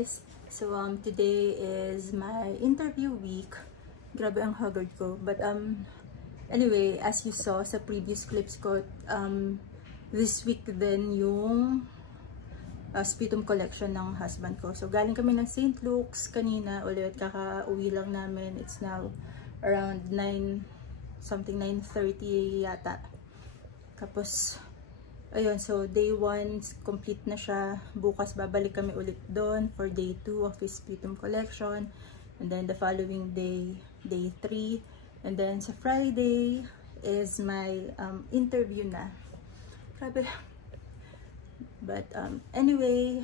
guys! So today is my interview week. Grabe ang haggard ko. But anyway, as you saw sa previous clips ko, this week din yung sputum collection ng husband ko. So galing kami ng St. Luke's kanina ulit, kaka-uwi lang namin. It's now around 9:30 yata. Tapos ayun, so day 1 complete na siya. Bukas babalik kami ulit doon for day 2 of his sputum collection. And then the following day, day 3. And then sa Friday is my interview na. Grabe. But anyway,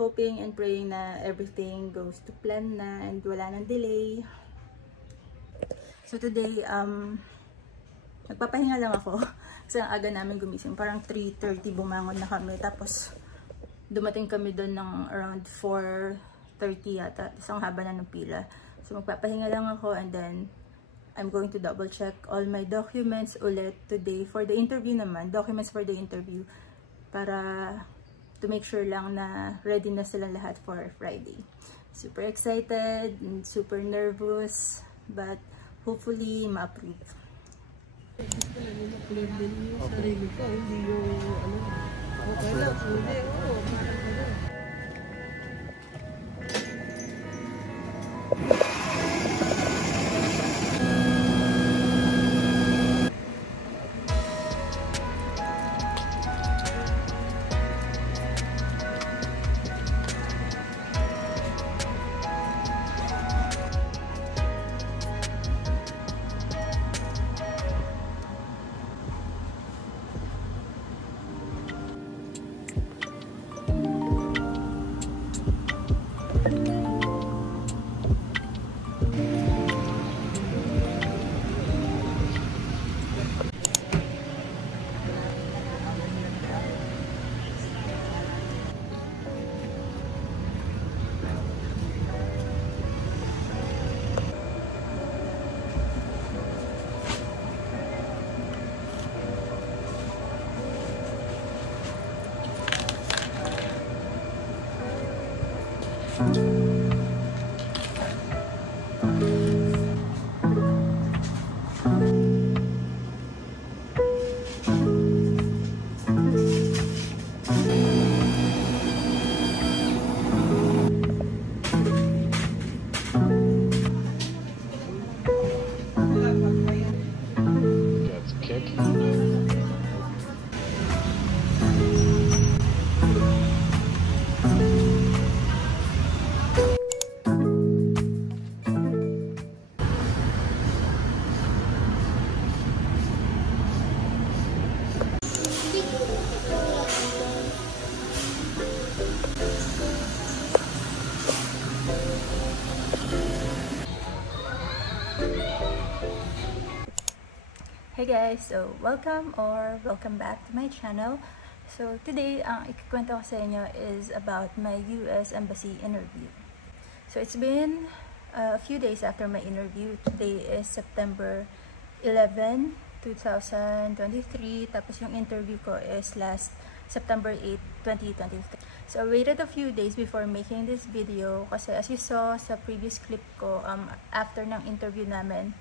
hoping and praying na everything goes to plan na and wala nang delay. So today, nagpapahinga lang ako. Kasi ang aga namin gumising. Parang 3:30 bumangon na kami. Tapos dumating kami doon ng around 4:30 yata. Tapos ang haba na ng pila. So magpapahinga lang ako and then I'm going to double check all my documents ulit today for the interview naman. Documents for the interview. Para to make sure lang na ready na silang lahat for Friday. Super excited and super nervous. But hopefully ma-approve. Gusto na nila clear din yung sarili ko, hindi yung ano, okay lang, hindi, oo, parang gano'n. Hey guys, so welcome back to my channel. So today, ang ikikwento ko sa inyo is about my US Embassy interview. So it's been a few days after my interview. Today is September 11, 2023. Tapos yung interview ko is last September 8, 2023. So I waited a few days before making this video kasi as you saw sa previous clip ko, after ng interview namin,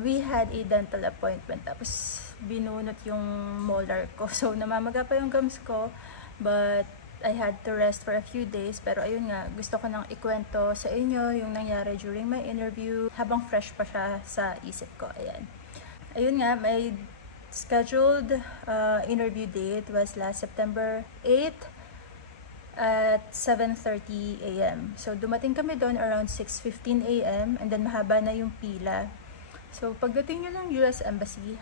we had a dental appointment. Tapos binunot yung molar ko. So namamaga pa yung gums ko, but I had to rest for a few days. Pero ayun nga, gusto ko nang ikwento sa inyo yung nangyari during my interview habang fresh pa siya sa isip ko. Ayan. Ayun nga, my scheduled interview date was last September 8 at 7:30 a.m. So dumating kami doon around 6:15 a.m. and then mahaba na yung pila. So pagdating nyo ng US Embassy,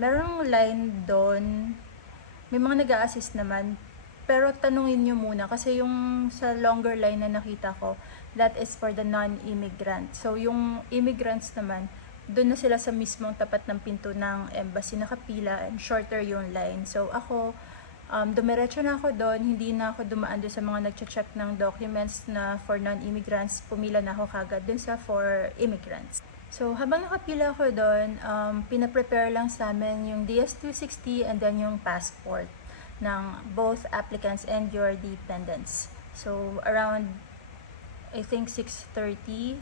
merong line doon. May mga nag-a-assist naman. Pero tanungin nyo muna kasi yung sa longer line na nakita ko, that is for the non-immigrant. So yung immigrants naman, doon na sila sa mismong tapat ng pinto ng embassy nakapila and shorter yung line. So ako, dumiretso na ako doon, hindi na ako dumaan doon sa mga nagche-check ng documents na for non-immigrants. Pumila na ako kagad doon sa for immigrants. So, habang nakapila ko doon, pinaprepare lang sa amin yung DS-260 and then yung passport. ng both applicants and your dependents. So around, I think 6:30,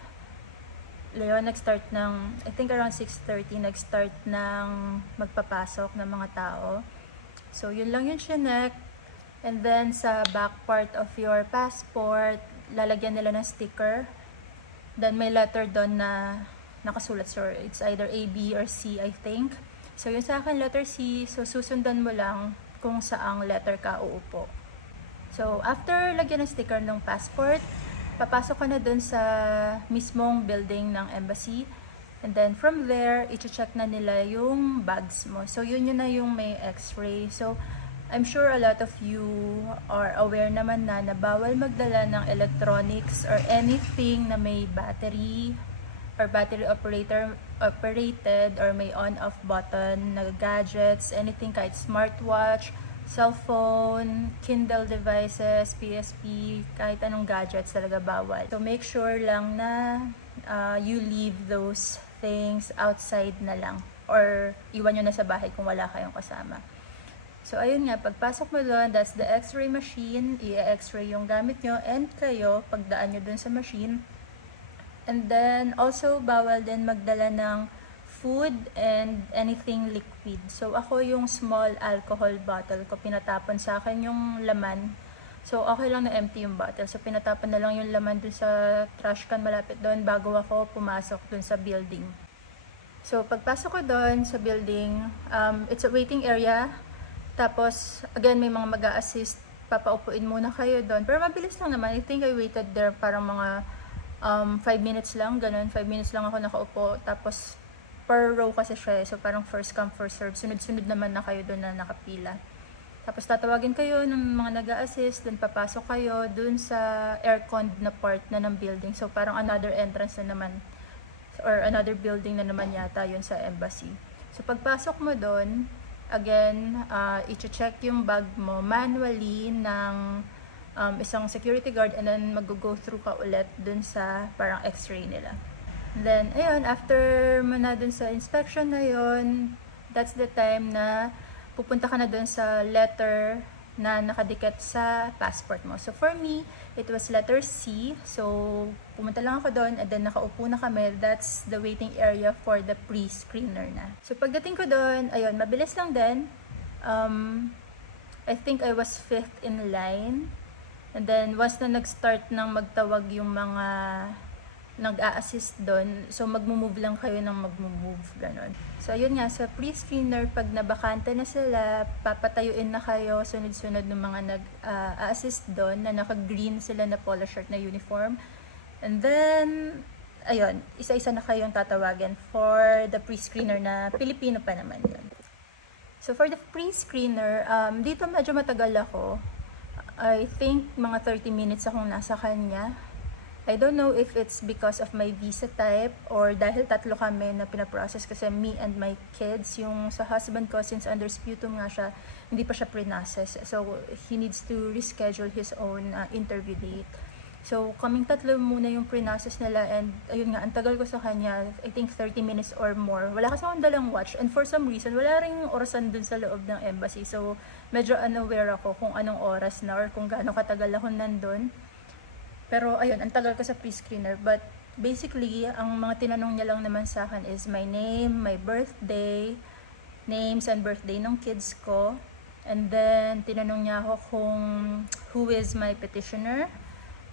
Leon nag-start ng, I think around 6:30, nag-start ng magpapasok ng mga tao. So yun lang yung chinek. And then sa back part of your passport, lalagyan nila ng sticker. Then may letter doon na nakasulat, so it's either A, B, or C, I think. So yun sa akin, letter C. So susundan mo lang kung saang letter ka uupo. So after lagyan ng sticker ng passport, papasok ka na dun sa mismong building ng embassy. And then from there, i-check na nila yung bags mo. So yun na yung may x-ray. So I'm sure a lot of you are aware naman na bawal magdala ng electronics or anything na may battery or battery operated or may on-off button na gadgets, anything kahit smartwatch, cellphone, Kindle devices, PSP, kahit anong gadgets talaga bawal. So make sure lang na you leave those things outside na lang or iwan nyo na sa bahay kung wala kayong kasama. So ayun nga, pagpasok mo doon, that's the x-ray machine, i-x-ray yung gamit nyo and kayo, pagdaan nyo doon sa machine. And then also bawal din magdala ng food and anything liquid. So ako yung small alcohol bottle ko, pinatapon sa akin yung laman. So okay lang na empty yung bottle. So pinatapon na lang yung laman dun sa trash can malapit doon bago ako pumasok dun sa building. So pagpasok ko doon sa building, it's a waiting area. Tapos again may mga mag-a-assist, papaupuin muna kayo doon. Pero mabilis lang naman. I think I waited there parang mga 5 minutes lang, ganun. 5 minutes lang ako nakaupo. Tapos per row kasi siya, so parang first come first serve, sunod-sunod naman na kayo doon na nakapila. Tapos tatawagin kayo ng mga nag-a-assist, then papasok kayo doon sa aircon na part na ng building. So parang another entrance na naman or another building na naman yata yun sa embassy. So pagpasok mo doon, again, i-check yung bag mo manually ng isang security guard and then mag-go through ka ulit doon sa parang x-ray nila. Then, ayun, after mo na dun sa inspection na yun, that's the time na pupunta ka na dun sa letter na nakadikit sa passport mo. So, for me, it was letter C. So, pumunta lang ako dun and then nakaupo na kami. That's the waiting area for the pre-screener na. So, pagdating ko dun, ayun, mabilis lang din. I think I was 5th in line. And then, once na nag-start ng magtawag yung mga nag-a-assist doon, so magmo-move lang kayo ng magmo-move, ganon. So ayun nga, sa pre-screener, pag nabakante na sila, papatayuin na kayo sunod-sunod ng mga nag-a-assist doon na naka-green sila na polo shirt na uniform. And then, ayun, isa-isa na kayong tatawagin for the pre-screener na Pilipino pa naman yun. So for the pre-screener, dito medyo matagal ako. I think mga 30 minutes akong nasa kanya. I don't know if it's because of my visa type or dahil tatlo kami na pinaprocess kasi me and my kids. Yung sa husband ko, since under sputum nga siya, hindi pa siya pre-process. So, he needs to reschedule his own interview date. So, kaming tatlo muna yung pre-process nila and ayun nga, ang tagal ko sa kanya, I think 30 minutes or more. Wala kasi akong dalang watch and for some reason, wala ring orasan dun sa loob ng embassy. So, medyo unaware ako kung anong oras na or kung gaano katagal ako nandun. Pero ayun, ang tagal ko sa pre-screener. But basically, ang mga tinanong niya lang naman sa akin is my name, my birthday, names and birthday ng kids ko. And then, tinanong niya ako kung who is my petitioner,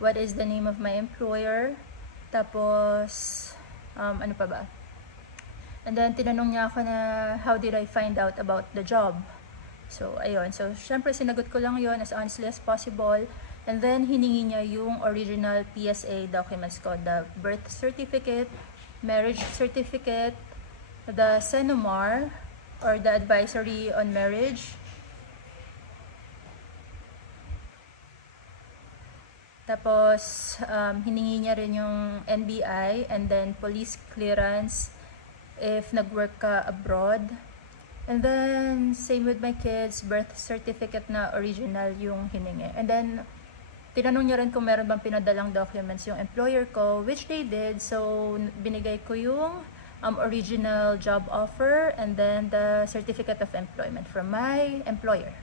what is the name of my employer, tapos, ano pa ba? And then, tinanong niya ako na how did I find out about the job. So, ayun. So, syempre, sinagot ko lang yon as honestly as possible. And then, hiningi niya yung original PSA documents ko. The birth certificate, marriage certificate, the CENOMAR, or the advisory on marriage. Tapos, hiningi niya rin yung NBI, and then police clearance if nag-work ka abroad. And then, same with my kids, birth certificate na original yung hiningi. And then, tinanong niya rin kung meron bang pinadalang documents yung employer ko, which they did. So, binigay ko yung original job offer and then the certificate of employment from my employer.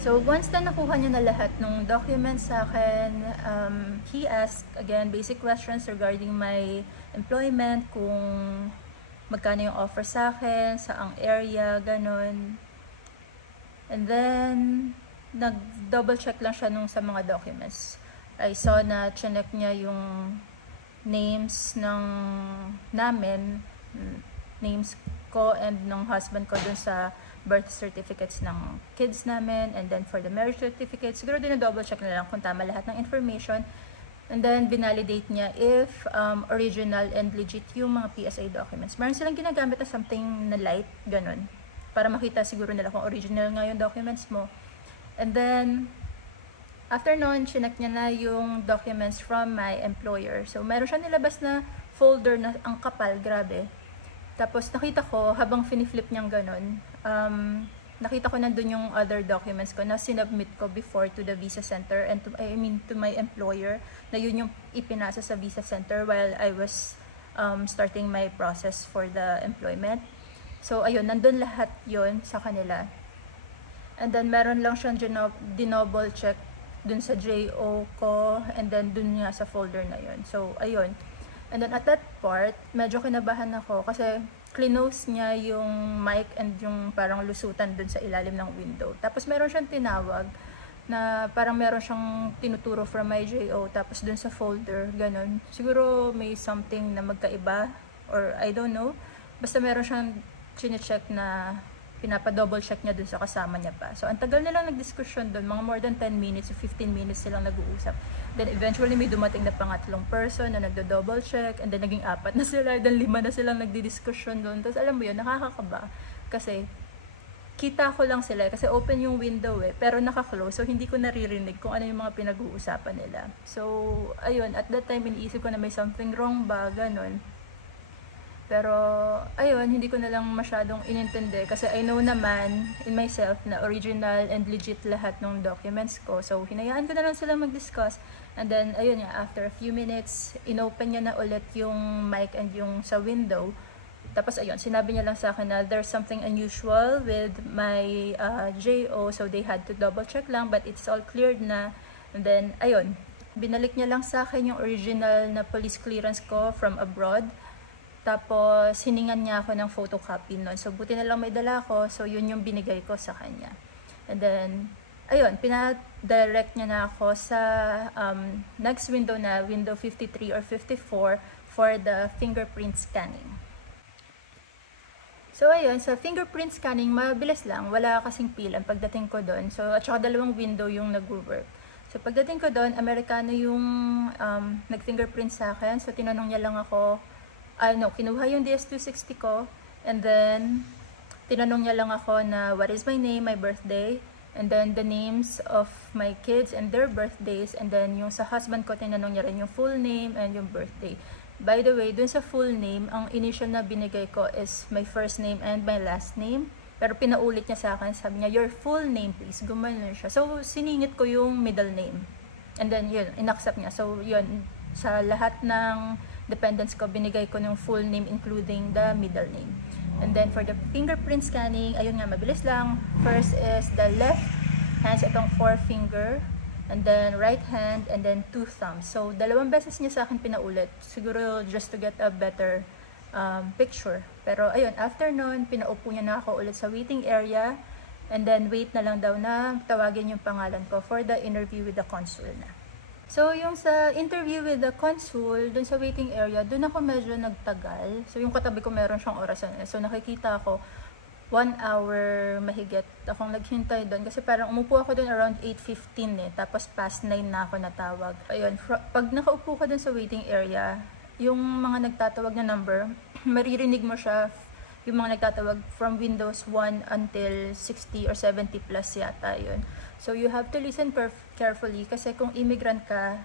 So, once na nakuha niya na lahat ng documents sa akin, he asked, again, basic questions regarding my employment, kung magkano yung offer sa akin, saang area, ganon. And then, nag-double check lang siya nung sa mga documents. I saw na chinek niya yung names namin, names ko and ng husband ko dun sa birth certificates ng kids namin, and then for the marriage certificate, siguro din na-double check na lang kung tama lahat ng information, and then binalidate niya if original and legit yung mga PSA documents. Meron silang ginagamit na something na light, ganun, para makita siguro nila kung original nga yung documents mo. And then, after noon, chinek niya na yung documents from my employer. So, meron siya nilabas na folder na ang kapal, grabe. Tapos, nakita ko, habang finiflip niyang ganun, nakita ko nandun yung other documents ko na sinubmit ko before to the visa center and to my employer, na yun yung ipinasa sa visa center while I was starting my process for the employment. So, ayun, nandun lahat yun sa kanila. And then, meron lang siyang dinoble check dun sa JO ko, and then dun nga sa folder na yun. So, ayun. And then at that part, medyo kinabahan ako kasi clinose niya yung mic and yung parang lusutan dun sa ilalim ng window. Tapos meron siyang tinawag na parang meron siyang tinuturo from my JO, tapos dun sa folder, ganun. Siguro may something na magkaiba, or I don't know. Basta meron siyang chine-check na pinapa-double check niya dun sa kasama niya pa. So, ang tagal nilang nagdiskusyon dun, mga more than 10 minutes o 15 minutes silang nag-uusap. Then, eventually, may dumating na pangatlong person na nagdo-double check, and then, naging 4 na sila, then 5 na silang nagdidiskusyon dun. Tapos, alam mo yun, nakakakaba. Kasi, kita ko lang sila, kasi open yung window pero naka-close, so hindi ko naririnig kung ano yung mga pinag-uusapan nila. So, ayun, at that time, iniisip ko na may something wrong ba, ganun. Pero, ayun, hindi ko na lang masyadong inintindi kasi I know naman in myself na original and legit lahat ng documents ko. So, hinayaan ko na lang sila mag-discuss. And then, ayun nga, after a few minutes, inopen niya na ulit yung mic and yung sa window. Tapos, ayun, sinabi niya lang sa akin na there's something unusual with my JO. So, they had to double check lang, but it's all cleared na. And then, ayun, binalik niya lang sa akin yung original na police clearance ko from abroad. Tapos, hiningan niya ako ng photocopy nun. So, buti na lang may dala ko. So, yun yung binigay ko sa kanya. And then, ayun, pinadirect niya na ako sa next window na, window 53 or 54 for the fingerprint scanning. So, ayun, sa fingerprint scanning, mabilis lang. Wala kasing pilan pagdating ko doon. So, at saka 2 window yung nag-work. So, pagdating ko doon, Amerikano yung nag-fingerprint sa akin. So, tinanong niya lang ako, kinuha yung DS-260 ko, and then, tinanong niya lang ako na what is my name, my birthday, and then the names of my kids and their birthdays, and then yung sa husband ko, tinanong niya rin yung full name and yung birthday. By the way, dun sa full name, ang initial na binigay ko is my first name and my last name, pero pinaulit niya sa akin, sabi niya, your full name please, gumanon siya. So, siningit ko yung middle name, and then yun, inaccept niya. So, yun, sa lahat ng dependents ko, binigay ko ng full name including the middle name. And then for the fingerprint scanning, ayun nga, mabilis lang. First is the left hand, itong forefinger, and then right hand, and then 2 thumbs. So, 2 beses niya sa akin pinaulit. Siguro just to get a better picture. Pero ayun, after nun, pinaupo niya na ako ulit sa waiting area, and then wait na lang daw na tawagin yung pangalan ko for the interview with the consul na. So, yung sa interview with the consul, dun sa waiting area, dun ako medyo nagtagal. So, yung katabi ko meron siyang orasan. So, nakikita ako 1 hour mahigit akong naghintay dun. Kasi parang umupo ako dun around 8:15 Tapos past 9 na ako natawag. Ayun, pag nakaupo ka dun sa waiting area, yung mga nagtatawag na number, maririnig mo siya, yung mga nagtatawag from Windows 1 until 60 or 70 plus yata yun. So, you have to listen carefully kasi kung immigrant ka,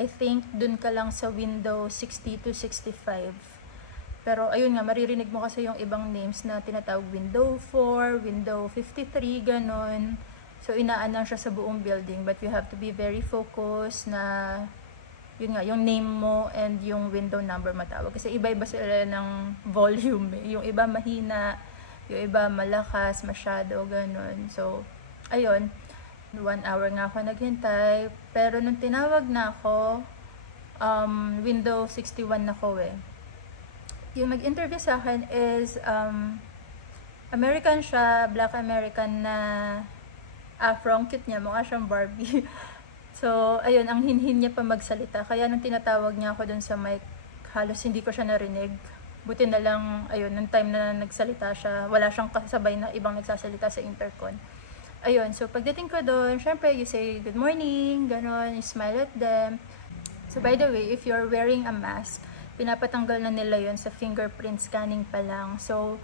I think dun ka lang sa window 60 to 65. Pero, ayun nga, maririnig mo kasi yung ibang names na tinatawag window 4, window 53, ganon. So, inaan lang siya sa buong building. But you have to be very focused na, yun nga, yung name mo and yung window number matawag. Kasi iba-iba sila ng volume. Yung iba mahina, yung iba malakas, masyado, ganon. So, ayun. 1 hour nga ako naghintay, pero nung tinawag na ako, window 61 na ko eh. Yung nag-interview sa akin is American siya, black American na afro. Ang cute niya, mukha siyang Barbie. So, ayun, ang hinhin niya pa magsalita. Kaya nung tinatawag niya ako dun sa mic, halos hindi ko siya narinig. Buti na lang, ayun, nung time na nagsalita siya, wala siyang kasabay na ibang nagsasalita sa intercom. Ayun, so pagdating ko doon, syempre, you say good morning, ganon, you smile at them. So, by the way, if you're wearing a mask, pinapatanggal na nila yun sa fingerprint scanning pa lang. So,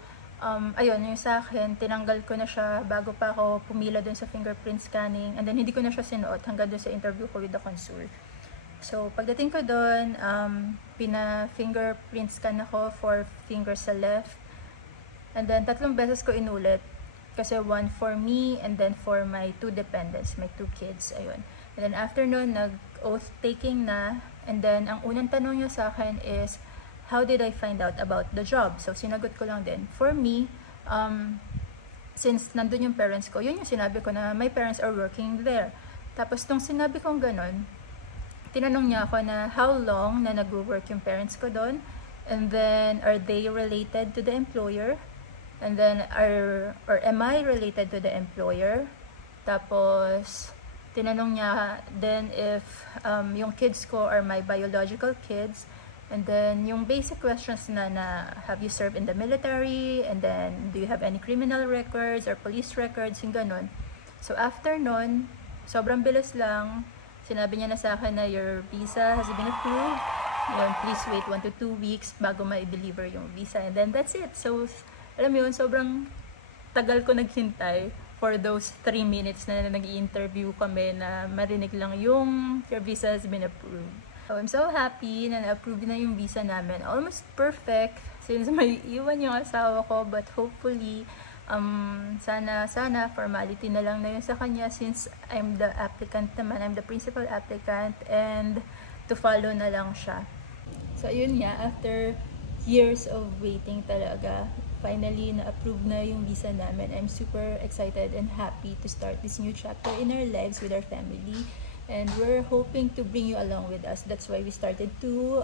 ayun, yung sa akin, tinanggal ko na siya bago pa ako pumila dun sa fingerprint scanning. And then, hindi ko na siya sinuot hanggang dun sa interview ko with the consul. So, pagdating ko dun, pina-fingerprint scan ako, 4 fingers sa left. And then, 3 beses ko inulit. Kasi 1 for me, and then for my 2 dependents, my 2 kids, ayun. And then, after nun, nag-oath taking na. And then, ang unang tanong niya sa akin is, how did I find out about the job? So, sinagot ko lang din. For me, since nandun yung parents ko, yun yung sinabi ko na my parents are working there. Tapos, nung sinabi kong ganun, tinanong niya ako na how long na nag-work yung parents ko doon. And then, are they related to the employer? And then, am I related to the employer? Tapos, tinanong niya then if yung kids ko are my biological kids. And then, yung basic questions na have you served in the military? And then, do you have any criminal records or police records? Yung ganun. So, after nun, sobrang bilis lang. Sinabi niya na sa akin na your visa has been approved. Yun, please wait 1 to 2 weeks bago ma-deliver yung visa. And then, that's it. So, alam mo yun, sobrang tagal ko naghintay for those 3 minutes na nag-i-interview kami na marinig lang yung your visa has been approved. So, I'm so happy na na-approve na yung visa namin. Almost perfect since may iwan yung asawa ko, but hopefully, sana formality na lang na yun sa kanya since I'm the applicant naman, I'm the principal applicant, and to follow na lang siya. So, yun nga, after years of waiting talaga, finally, na-approve na yung visa namin. I'm super excited and happy to start this new chapter in our lives with our family. And we're hoping to bring you along with us. That's why we started to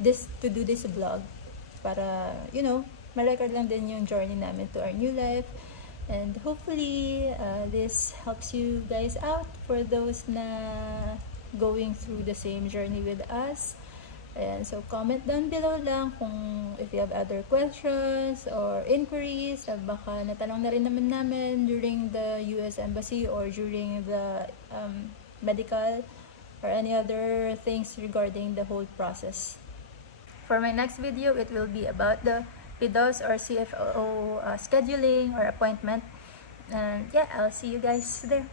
do this vlog. Para, you know, ma-record lang din yung journey namin to our new life. And hopefully, this helps you guys out for those na going through the same journey with us. And so, comment down below lang kung if you have other questions or inquiries. Baka natanong na rin naman namin during the US Embassy or during the medical or any other things regarding the whole process. For my next video, it will be about the PDOS or CFO scheduling or appointment. And yeah, I'll see you guys there.